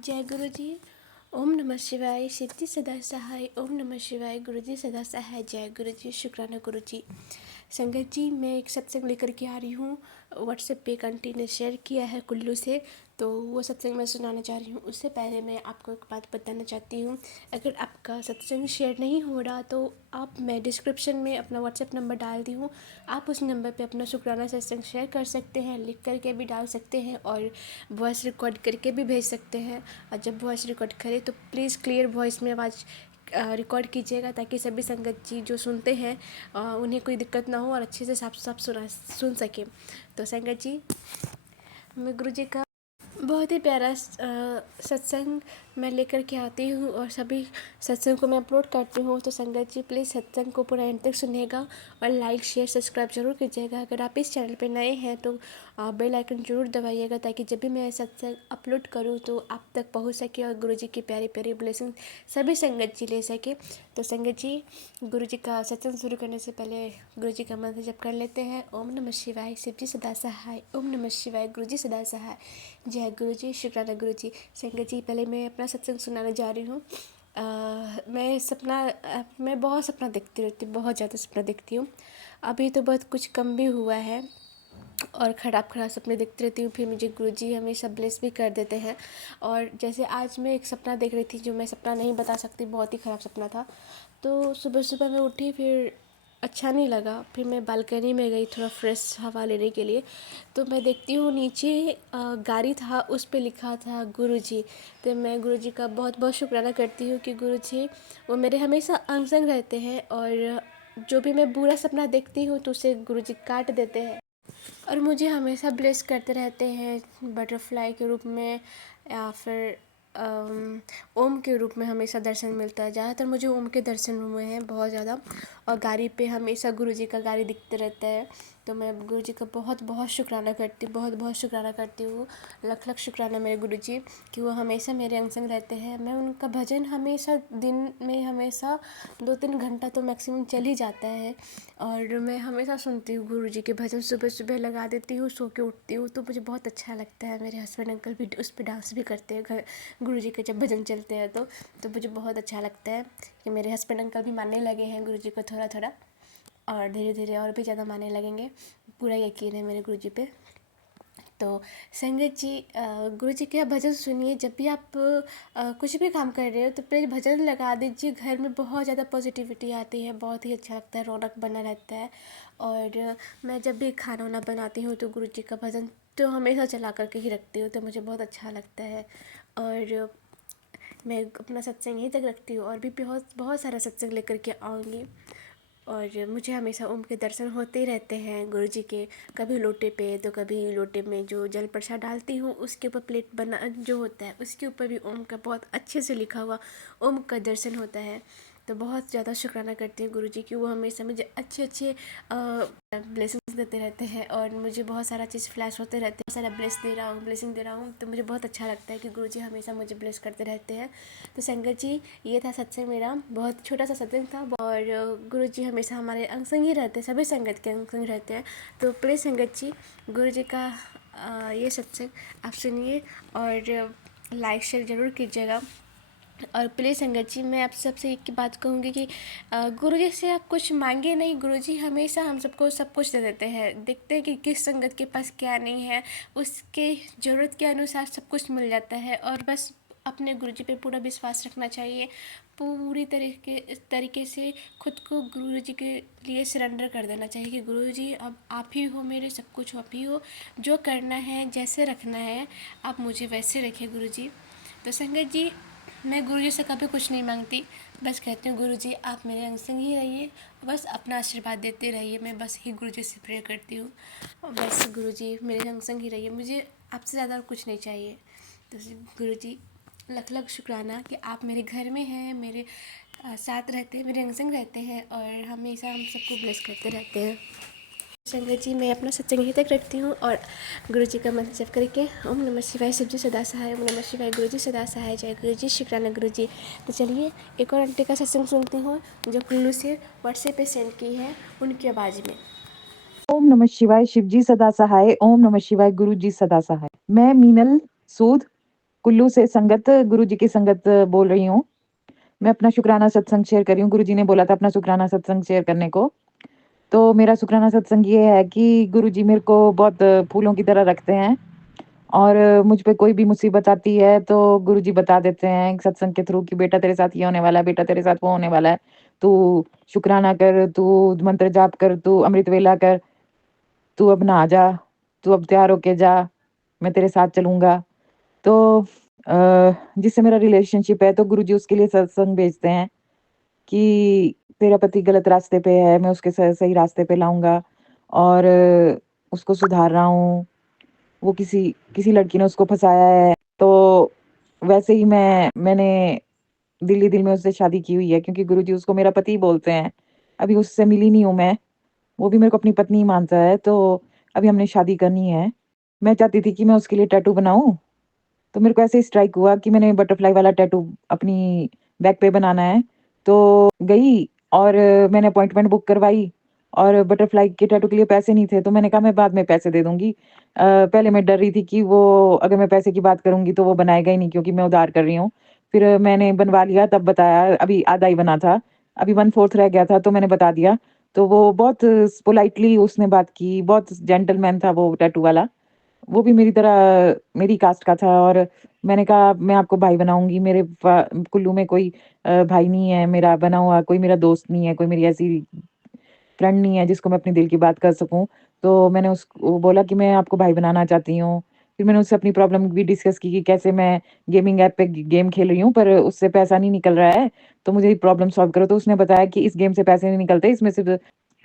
जय गुरु जी। ओम नमः शिवाय। सिद्धि सदा सहाय। ओम नमः शिवाय। गुरु जी सदा सहाय। जय गुरु जी। शुक्राना गुरु जी। संगत जी, मैं एक सत्संग लेकर के आ रही हूँ। व्हाट्सएप पे आंटी ने शेयर किया है कुल्लू से, तो वो सत्संग मैं सुनाना चाह रही हूँ। उससे पहले मैं आपको एक बात बताना चाहती हूँ। अगर आपका सत्संग शेयर नहीं हो रहा तो मैं डिस्क्रिप्शन में अपना व्हाट्सएप नंबर डाल दी हूँ। आप उस नंबर पे अपना शुक्राना सत्संग शेयर कर सकते हैं, लिख करके भी डाल सकते हैं और वॉइस रिकॉर्ड करके भी भेज सकते हैं। और जब वॉइस रिकॉर्ड करें तो प्लीज़ क्लियर वॉइस में आवाज़ रिकॉर्ड कीजिएगा, ताकि सभी संगत जी जो सुनते हैं उन्हें कोई दिक्कत ना हो और अच्छे से साफ साफ सुन सकें। तो संगत जी, मैं गुरु जी का बहुत ही प्यारा सत्संग मैं लेकर के आती हूँ और सभी सत्संग को मैं अपलोड करती हूँ। तो संगत जी प्लीज़ सत्संग को पूरा एंड तक सुनिएगा और लाइक शेयर सब्सक्राइब जरूर कीजिएगा। अगर आप इस चैनल पे नए हैं तो बेल आइकन जरूर दबाइएगा, ताकि जब भी मैं सत्संग अपलोड करूँ तो आप तक पहुँच सके और गुरु जी की प्यारी प्यारी ब्लेसिंग सभी संगत जी ले सके। तो संगत जी, गुरु जी का सत्संग शुरू करने से पहले गुरु जी का मंत्र जप कर लेते हैं। ओम नमः शिवाय। शिव जी सदा सहाय। ओम नमः शिवाय। गुरु जी सदा सहाय। जय गुरु जी। शुक्राना गुरु जी। संगत जी, पहले मैं अपना सत्संग सुनाने जा रही हूँ। मैं बहुत सपना देखती रहती हूँ, बहुत ज़्यादा सपना देखती हूँ। अभी तो बहुत कुछ कम भी हुआ है और ख़राब ख़राब सपने देखती रहती हूँ। फिर मुझे गुरुजी हमेशा ब्लेस भी कर देते हैं। और जैसे आज मैं एक सपना देख रही थी, जो मैं सपना नहीं बता सकती, बहुत ही ख़राब सपना था। तो सुबह सुबह मैं उठी, फिर अच्छा नहीं लगा। फिर मैं बालकनी में गई थोड़ा फ्रेश हवा लेने के लिए। तो मैं देखती हूँ नीचे गाड़ी था, उस पे लिखा था गुरुजी। तो मैं गुरुजी का बहुत बहुत शुक्राना करती हूँ कि गुरुजी वो मेरे हमेशा अंग संग रहते हैं, और जो भी मैं बुरा सपना देखती हूँ तो उसे गुरुजी काट देते हैं और मुझे हमेशा ब्लेस करते रहते हैं, बटरफ्लाई के रूप में या फिर ओम के रूप में हमेशा दर्शन मिलता है। ज़्यादातर मुझे ओम के दर्शन हुए हैं बहुत ज़्यादा। और गाड़ी पे हमेशा गुरुजी का गाड़ी दिखते रहता है। तो मैं गुरुजी का बहुत बहुत शुक्राना करती हूँ, बहुत बहुत शुक्राना करती हूँ। लख लख शुक्राना मेरे गुरुजी कि वो हमेशा मेरे अंग संग रहते हैं। मैं उनका भजन हमेशा दिन में हमेशा 2-3 घंटा तो मैक्सिमम चल ही जाता है। और मैं हमेशा सुनती हूँ गुरुजी के भजन, सुबह सुबह लगा देती हूँ, सो के उठती हूँ तो मुझे बहुत अच्छा लगता है। मेरे हस्बैंड अंकल भी उस पर डांस भी करते हैं घर गुरुजी के जब भजन चलते हैं तो मुझे बहुत अच्छा लगता है कि मेरे हस्बैंड अंकल भी मानने लगे हैं गुरुजी को थोड़ा थोड़ा, और धीरे धीरे और भी ज़्यादा मानने लगेंगे। पूरा यकीन है मेरे गुरुजी पे। तो संगत जी, गुरु जी के भजन सुनिए। जब भी आप कुछ भी काम कर रहे हो तो प्लीज़ भजन लगा दीजिए। घर में बहुत ज़्यादा पॉजिटिविटी आती है, बहुत ही अच्छा लगता है, रौनक बना रहता है। और मैं जब भी खाना वाना बनाती हूँ तो गुरु जी का भजन तो हमेशा चला करके ही रखती हूँ, तो मुझे बहुत अच्छा लगता है। और मैं अपना सत्संग यहीं तक रखती हूँ और भी बहुत बहुत सारा सत्संग लेकर के आऊँगी। और मुझे हमेशा ओम के दर्शन होते ही रहते हैं गुरु जी के। कभी लोटे पे तो कभी लोटे में जो जल प्रसाद डालती हूँ उसके ऊपर प्लेट बना जो होता है उसके ऊपर भी ओम का बहुत अच्छे से लिखा हुआ ओम का दर्शन होता है। तो बहुत ज़्यादा शुक्राना करती हूँ गुरु जी की, वो हमेशा मुझे अच्छे अच्छे ब्लेसिंग्स देते रहते हैं और मुझे बहुत सारा चीज़ फ्लैश होते रहते हैं, बहुत सारा ब्लेसिंग दे रहा हूँ। तो मुझे बहुत अच्छा लगता है कि गुरु जी हमेशा मुझे ब्लेस करते रहते हैं। तो संगत जी, ये था सत्संग मेरा, बहुत छोटा सा सत्संग था। और गुरु जी हमेशा हमारे अंग संग ही रहते हैं, सभी संगत के अंग संग रहते हैं। तो प्लीज़ संगत जी, गुरु जी का ये सत्संग आप सुनिए और लाइक शेयर ज़रूर कीजिएगा। और प्लीज़ संगत जी, मैं आप सबसे एक ही बात कहूँगी कि गुरु जी से आप कुछ मांगे नहीं, गुरु जी हमेशा हम सबको सब कुछ दे देते हैं। देखते हैं कि किस संगत के पास क्या नहीं है, उसके ज़रूरत के अनुसार सब कुछ मिल जाता है। और बस अपने गुरु जी पे पूरा विश्वास रखना चाहिए, पूरी तरीके से खुद को गुरु जी के लिए सरेंडर कर देना चाहिए कि गुरु जी अब आप ही हो, मेरे सब कुछ आप ही हो, जो करना है जैसे रखना है आप मुझे वैसे रखें गुरु जी। तो संगत जी, मैं गुरु जी से कभी कुछ नहीं मांगती, बस कहती हूँ गुरु जी आप मेरे अंग संग ही रहिए, बस अपना आशीर्वाद देते रहिए। मैं बस ही गुरु जी से प्रे करती हूँ और बस गुरु जी मेरे अंग संग ही रहिए, मुझे आपसे ज़्यादा कुछ नहीं चाहिए। तो गुरु जी, लख लख शुक्राना कि आप मेरे घर में हैं, मेरे साथ रहते हैं, मेरे अंग संग रहते हैं और हमेशा हम सबको ब्लेस करते रहते हैं। संगत जी, मैं अपना सत्संग यहीं तक रखती हूँ और गुरु जी का मंत्र जप करके ओम नमः शिवाय, शिव जी सदा सहाय। ओम नमः शिवाय। गुरु जी सदा सहाय। जय गुरु जी। शुक्राना गुरु जी। तो चलिए एक और आंटी का सत्संग सुनती हूँ जो कुल्लू से व्हाट्सएप पे सेंड की है, उनकी आवाज़ में। ओम नमः शिवाय। शिव जी सदा सहाय। ओम नमः शिवाय। गुरु जी सदा सहाय। मैं मीनल सूद कुल्लू से संगत, गुरुजी की संगत बोल रही हूँ। मैं अपना शुक्राना सत्संग शेयर कर रही हूँ। गुरुजी ने बोला था अपना शुक्राना सत्संग शेयर करने को। तो मेरा शुक्राना सत्संग ये है कि गुरुजी मेरे को बहुत फूलों की तरह रखते हैं और मुझ पे कोई भी मुसीबत आती है तो गुरुजी बता देते हैं सत्संग के थ्रू कि बेटा तेरे साथ ये होने वाला है, बेटा तेरे साथ वो होने वाला है। तू शुक्राना कर, तू मंत्र जाप कर, तू अमृत वेला कर, तू अब नहा जा, तू अब तैयार होके जा, मैं तेरे साथ चलूँगा। तो जिससे मेरा रिलेशनशिप है तो गुरुजी उसके लिए सत्संग भेजते हैं कि तेरा पति गलत रास्ते पे है, मैं उसके सही रास्ते पे लाऊँगा और उसको सुधार रहा हूँ। वो किसी किसी लड़की ने उसको फँसाया है, तो वैसे ही मैंने दिल ही दिल में उससे शादी की हुई है क्योंकि गुरुजी उसको मेरा पति ही बोलते हैं। अभी उससे मिली नहीं हूँ मैं, वो भी मेरे को अपनी पत्नी ही मानता है, तो अभी हमने शादी करनी है। मैं चाहती थी कि मैं उसके लिए टैटू बनाऊँ, तो मेरे को ऐसे ही स्ट्राइक हुआ कि मैंने बटरफ्लाई वाला टैटू अपनी बैक पे बनाना है। तो गई और मैंने अपॉइंटमेंट बुक करवाई और बटरफ्लाई के टैटू के लिए पैसे नहीं थे, तो मैंने कहा मैं बाद में पैसे दे दूँगी। पहले मैं डर रही थी कि वो अगर मैं पैसे की बात करूँगी तो वो बनाएगा ही नहीं क्योंकि मैं उधार कर रही हूँ। फिर मैंने बनवा लिया तब बताया, अभी आधा ही बना था, अभी 1/4 रह गया था तो मैंने बता दिया। तो वो बहुत पोलाइटली उसने बात की, बहुत जेंटलमैन था वो टैटू वाला। वो भी मेरी तरह मेरी कास्ट का था और मैंने कहा मैं आपको भाई बनाऊँगी, मेरे कुल्लू में कोई भाई नहीं है मेरा बना हुआ, कोई मेरा दोस्त नहीं है, कोई मेरी ऐसी फ्रेंड नहीं है जिसको मैं अपने दिल की बात कर सकूँ। तो मैंने उसको बोला कि मैं आपको भाई बनाना चाहती हूँ। फिर मैंने उससे अपनी प्रॉब्लम भी डिस्कस की कि कैसे मैं गेमिंग ऐप पे गेम खेल रही हूँ पर उससे पैसा नहीं निकल रहा है, तो मुझे ये प्रॉब्लम सॉल्व करो। तो उसने बताया कि इस गेम से पैसे नहीं निकलते, इसमें सिर्फ़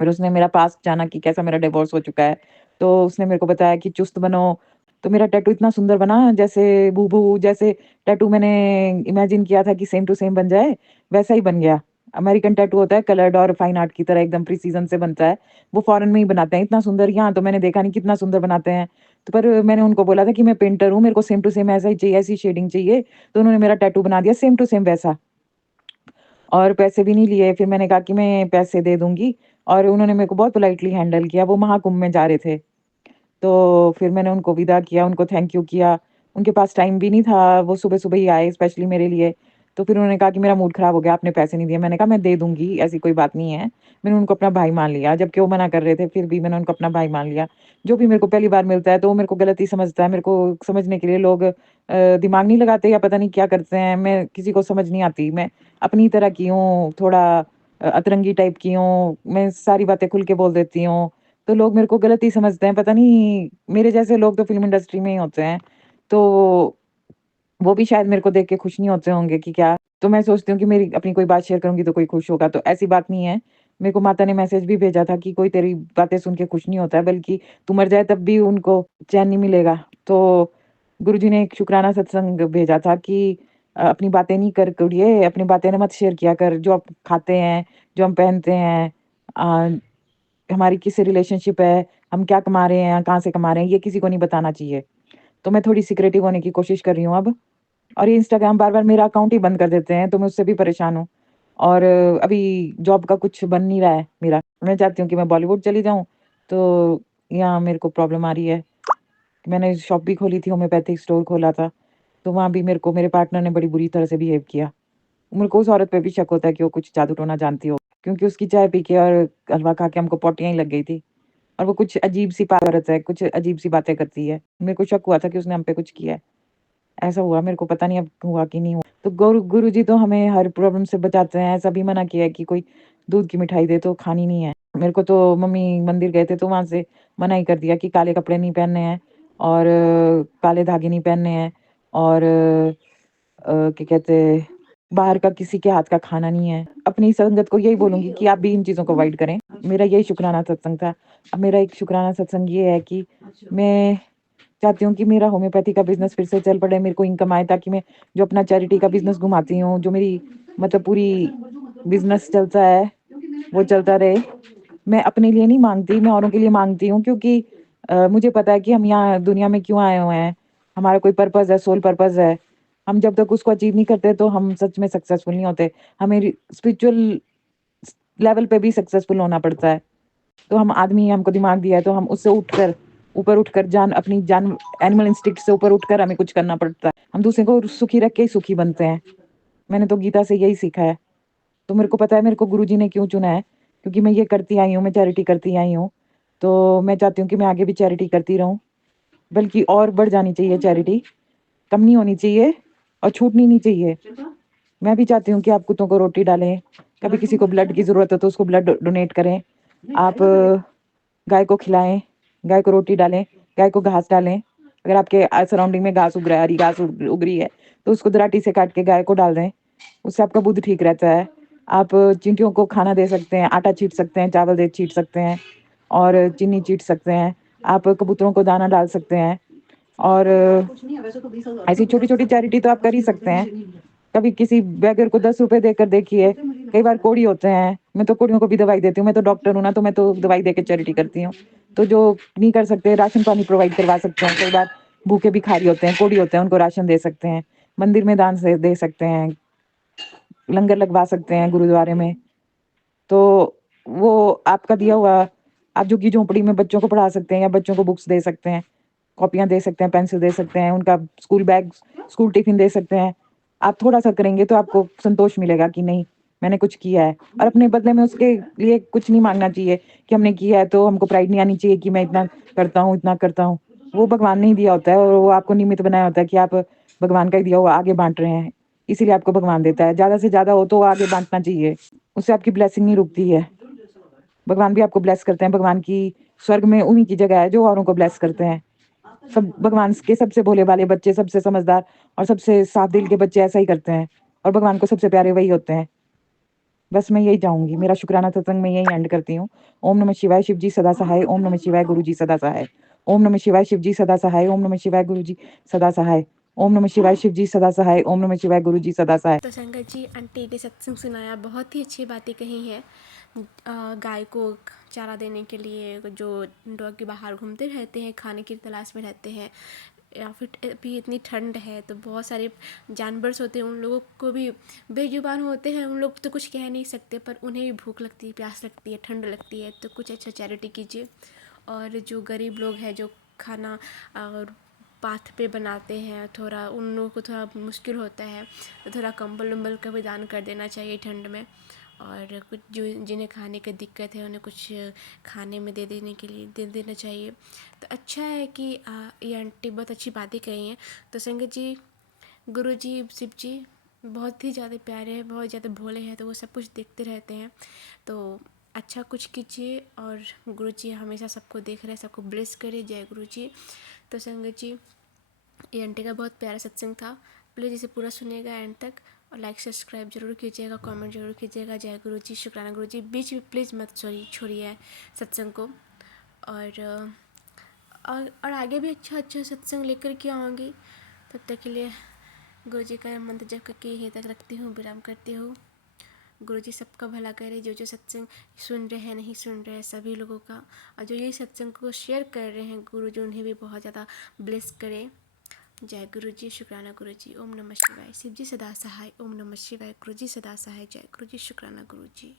फिर उसने मेरा पास्ट जाना कि कैसा मेरा डिवोर्स हो चुका है। तो उसने मेरे को बताया कि चुस्त बनो, तो मेरा टैटू इतना सुंदर बना जैसे हूबहू जैसे टैटू मैंने इमेजिन किया था कि सेम टू सेम बन जाए, वैसा ही बन गया। अमेरिकन टैटू होता है कलर्ड और फाइन आर्ट की तरह एकदम प्रिसिजन से बनता है। वो फॉरेन में ही बनाते हैं, इतना सुंदर यहाँ तो मैंने देखा नहीं कितना सुंदर बनाते हैं। तो पर मैंने उनको बोला था कि मैं पेंटर हूँ, मेरे को सेम टू सेम ऐसा ही चाहिए, ऐसी शेडिंग चाहिए। तो उन्होंने मेरा टैटू बना दिया सेम टू सेम वैसा और पैसे भी नहीं लिए। फिर मैंने कहा कि मैं पैसे दे दूँगी और उन्होंने मेरे को बहुत पोलाइटली हैंडल किया। वो महाकुंभ में जा रहे थे। तो फिर मैंने उनको विदा किया, उनको थैंक यू किया। उनके पास टाइम भी नहीं था, वो सुबह-सुबह ही आए स्पेशली मेरे लिए। तो फिर उन्होंने कहा कि मेरा मूड ख़राब हो गया, आपने पैसे नहीं दिए। मैंने कहा मैं दे दूँगी, ऐसी कोई बात नहीं है। मैंने उनको अपना भाई मान लिया, जबकि वो मना कर रहे थे, फिर भी मैंने उनको अपना भाई मान लिया। जो भी मेरे को पहली बार मिलता है, तो वो मेरे को गलत ही समझता है। मेरे को समझने के लिए लोग दिमाग नहीं लगाते या पता नहीं क्या करते हैं, मैं किसी को समझ नहीं आती। मैं अपनी तरह की हूँ, थोड़ा अतरंगी टाइप की हूँ, मैं सारी बातें खुल के बोल देती हूँ। तो लोग मेरे को गलत ही समझते हैं, पता नहीं मेरे जैसे लोग तो फ़िल्म इंडस्ट्री में ही होते हैं। तो वो भी शायद मेरे को देख के खुश नहीं होते होंगे कि क्या तो मैं सोचती हूँ कि मेरी अपनी कोई बात शेयर करूँगी तो कोई खुश होगा, तो ऐसी बात नहीं है। मेरे को माता ने मैसेज भी भेजा था कि कोई तेरी बातें सुन के खुश नहीं होता है, बल्कि तू मर जाए तब भी उनको चैन नहीं मिलेगा। तो गुरुजी ने एक शुकराना सत्संग भेजा था कि अपनी बातें नहीं कर करिए, अपनी बातें ना मत शेयर किया कर, जो आप खाते हैं, जो हम पहनते हैं हमारी किससे रिलेशनशिप है, हम क्या कमा रहे हैं, कहाँ से कमा रहे हैं, ये किसी को नहीं बताना चाहिए। तो मैं थोड़ी सिक्रेटिव होने की कोशिश कर रही हूँ अब और ये इंस्टाग्राम बार-बार मेरा अकाउंट ही बंद कर देते हैं, तो मैं उससे भी परेशान हूँ और अभी जॉब का कुछ बन नहीं रहा है मेरा। मैं चाहती हूँ कि मैं बॉलीवुड चली जाऊँ, तो यहाँ मेरे को प्रॉब्लम आ रही है। मैंने शॉप भी खोली थी, होम्योपैथिक स्टोर खोला था, तो वहाँ भी मेरे को मेरे पार्टनर ने बड़ी बुरी तरह से बिहेव किया। मेरे को उस औरत पे भी शक होता है कि वो कुछ जादू-टोना जानती हो, क्योंकि उसकी चाय पी के और हलवा खा के हमको पोटियाँ ही लग गई थी और वो कुछ अजीब-सी औरत है, कुछ अजीब-सी बातें करती है। मेरे को शक हुआ था कि उसने हम पे कुछ किया है। ऐसा हुआ, मेरे को पता नहीं अब हुआ कि नहीं हुआ। तो गुरुजी तो हमें हर प्रॉब्लम से बचाते हैं, ऐसा भी मना किया है कि कोई दूध की मिठाई दे तो खानी नहीं है। मेरे को तो मम्मी मंदिर गए थे तो वहाँ से मना ही कर दिया कि काले कपड़े नहीं पहनने हैं और काले धागे नहीं पहनने हैं और क्या कहते हैं, बाहर का किसी के हाथ का खाना नहीं है। अपनी संगत को यही बोलूँगी कि आप भी इन चीज़ों को अवॉइड करें। मेरा यही शुकराना सत्संग था। अब मेरा एक शुकराना सत्संग ये है कि मैं चाहती हूँ कि मेरा होम्योपैथी का बिज़नेस फिर से चल पड़े, मेरे को इनकम आए ताकि मैं जो अपना चैरिटी का बिज़नेस घुमाती हूँ, जो मेरी मतलब पूरी बिज़नेस चलता है, वो चलता रहे। मैं अपने लिए नहीं माँगती, मैं औरों के लिए माँगती हूँ क्योंकि मुझे पता है कि हम यहाँ दुनिया में क्यों आए हुए हैं। हमारा कोई पर्पज़ है, सोल पर्पज़ है। हम जब तक उसको अचीव नहीं करते तो हम सच में सक्सेसफुल नहीं होते। हमें स्पिरिचुअल लेवल पे भी सक्सेसफुल होना पड़ता है। तो हम आदमी हमको दिमाग दिया है तो हम उससे उठकर ऊपर उठकर अपनी जान एनिमल इंस्टिंक्ट से ऊपर उठकर हमें कुछ करना पड़ता है। हम दूसरे को सुखी रख के ही सुखी बनते हैं। मैंने तो गीता से यही सीखा है। तो मेरे को पता है मेरे को गुरुजी ने क्यों चुना है, क्योंकि मैं ये करती आई हूँ, मैं चैरिटी करती आई हूँ। तो मैं चाहती हूँ कि मैं आगे भी चैरिटी करती रहूँ, बल्कि और बढ़ जानी चाहिए चैरिटी, कम नहीं होनी चाहिए और छूटनी नहीं चाहिए। मैं भी चाहती हूँ कि आप कुत्तों को रोटी डालें, कभी किसी को ब्लड की ज़रूरत हो तो उसको ब्लड डोनेट करें, आप गाय को खिलाएं, गाय को रोटी डालें, गाय को घास डालें। अगर आपके सराउंडिंग में घास उग रहा है, हरी घास उग रही है, तो उसको दराटी से काट के गाय को डाल दें, उससे आपका बुद्ध ठीक रहता है। आप चींटियों को खाना दे सकते हैं, आटा छीट सकते हैं, चावल दे छीट सकते हैं और चीनी छीट सकते हैं। आप कबूतरों को दाना डाल सकते हैं और ऐसी छोटी छोटी चैरिटी तो आप कर ही सकते हैं। कभी किसी बेगर को 10 रुपए देकर देखिए। कई बार कोढ़ी होते हैं, मैं तो कोढ़ियों को भी दवाई देती हूँ, मैं तो डॉक्टर हूँ ना, तो मैं तो दवाई देकर चैरिटी करती हूँ। तो जो नहीं कर सकते, राशन पानी प्रोवाइड करवा सकते हैं। कई बार भूखे भिखारी होते हैं, कोढ़ी होते हैं, उनको राशन दे सकते हैं, मंदिर में दान से दे सकते हैं, लंगर लगवा सकते हैं गुरुद्वारे में। तो वो आपका दिया हुआ, आप झुग्गी झोंपड़ी में बच्चों को पढ़ा सकते हैं या बच्चों को बुक्स दे सकते हैं, कॉपियां दे सकते हैं, पेंसिल दे सकते हैं, उनका स्कूल बैग, स्कूल टिफिन दे सकते हैं। आप थोड़ा सा करेंगे तो आपको संतोष मिलेगा कि नहीं, मैंने कुछ किया है। और अपने बदले में उसके लिए कुछ नहीं मांगना चाहिए कि हमने किया है, तो हमको प्राइड नहीं आनी चाहिए कि मैं इतना करता हूँ, इतना करता हूँ। वो भगवान ने ही दिया होता है और वो आपको निमित्त बनाया होता है कि आप भगवान का ही दिया हुआ आगे बांट रहे हैं, इसीलिए आपको भगवान देता है। ज्यादा से ज्यादा हो तो आगे बांटना चाहिए, उससे आपकी ब्लेसिंग नहीं रुकती है। भगवान भी आपको ब्लेस करते हैं। भगवान की स्वर्ग में उन्हीं की जगह है जो औरों को ब्लेस करते हैं। सब भगवान के सबसे भोले भाले बच्चे, सबसे समझदार और सबसे साफ दिल के बच्चे ऐसा ही करते हैं और भगवान को सबसे प्यारे वही होते हैं। बस मैं यही चाहूंगी। मेरा शुक्राना सत्संग मैं यही एंड करती हूँ। ओम नमः शिवाय, शिव जी सदा सहाय। ओम नमः शिवाय, गुरु जी सदा सहाय। ओम नमः शिवाय, शिव जी सदा सहाय। ओम नमः शिवाय, गुरु जी सदा सहाय। ओम नमः शिवाय, शिव जी सदा सहाय। ओम नमः शिवाय, गुरु जी सदा सहाय। तो संगत जी, आंटी ने सत्संग सुनाया, बहुत ही अच्छी बातें कही हैं। गाय को चारा देने के लिए, जो डॉगी बाहर घूमते रहते हैं, खाने की तलाश में रहते हैं, या फिर अभी इतनी ठंड है तो बहुत सारे जानवर होते हैं, उन लोगों को भी बेजुबान होते हैं, उन लोग तो कुछ कह नहीं सकते, पर उन्हें भी भूख लगती है, प्यास लगती है, ठंड लगती है, तो कुछ अच्छा चैरिटी कीजिए। और जो गरीब लोग हैं, जो खाना और पाथ पे बनाते हैं, थोड़ा उन लोगों को थोड़ा मुश्किल होता है, तो थोड़ा कंबल उम्बल का भी दान कर देना चाहिए ठंड में। और कुछ जो जिन्हें खाने की दिक्कत है, उन्हें कुछ खाने में दे देने के लिए दे देना चाहिए। तो अच्छा है कि ये आंटी बहुत अच्छी बातें कही हैं। तो संगत जी, गुरु जी, शिव जी बहुत ही ज़्यादा प्यारे हैं, बहुत ज़्यादा भोले हैं, तो वो सब कुछ देखते रहते हैं। तो अच्छा कुछ कीजिए और गुरु जी हमेशा सबको देख रहे हैं, सबको ब्लेस करे। जय गुरु जी। तो संगत जी, ये आंटी का बहुत प्यारा सत्संग था। प्लीज़ इसे पूरा सुनिएगा एंड तक, और लाइक सब्सक्राइब जरूर कीजिएगा, कमेंट जरूर कीजिएगा। जय गुरु जी, शुक्राना गुरु जी। बीच में प्लीज़ मत छोड़िए सत्संग को। और और आगे भी अच्छा अच्छा सत्संग लेकर के आऊँगी। तब तक के लिए गुरु जी का मंत्र जप करके यहीं तक रखती हूँ, विराम करती हूँ। गुरु जी सबका भला करे, जो जो सत्संग सुन रहे हैं, नहीं सुन रहे हैं, सभी लोगों का, और जो ये सत्संग को शेयर कर रहे हैं, गुरु जी उन्हें भी बहुत ज़्यादा ब्लेस करे। जय गुरु जी, शुक्राना गुरु जी। ओम नमः शिवाय, शिव जी सदा सहाय। ओम नमः शिवाय, गुरु जी सदा सहाय। जय गुरु जी, शुक्राना गुरु जी।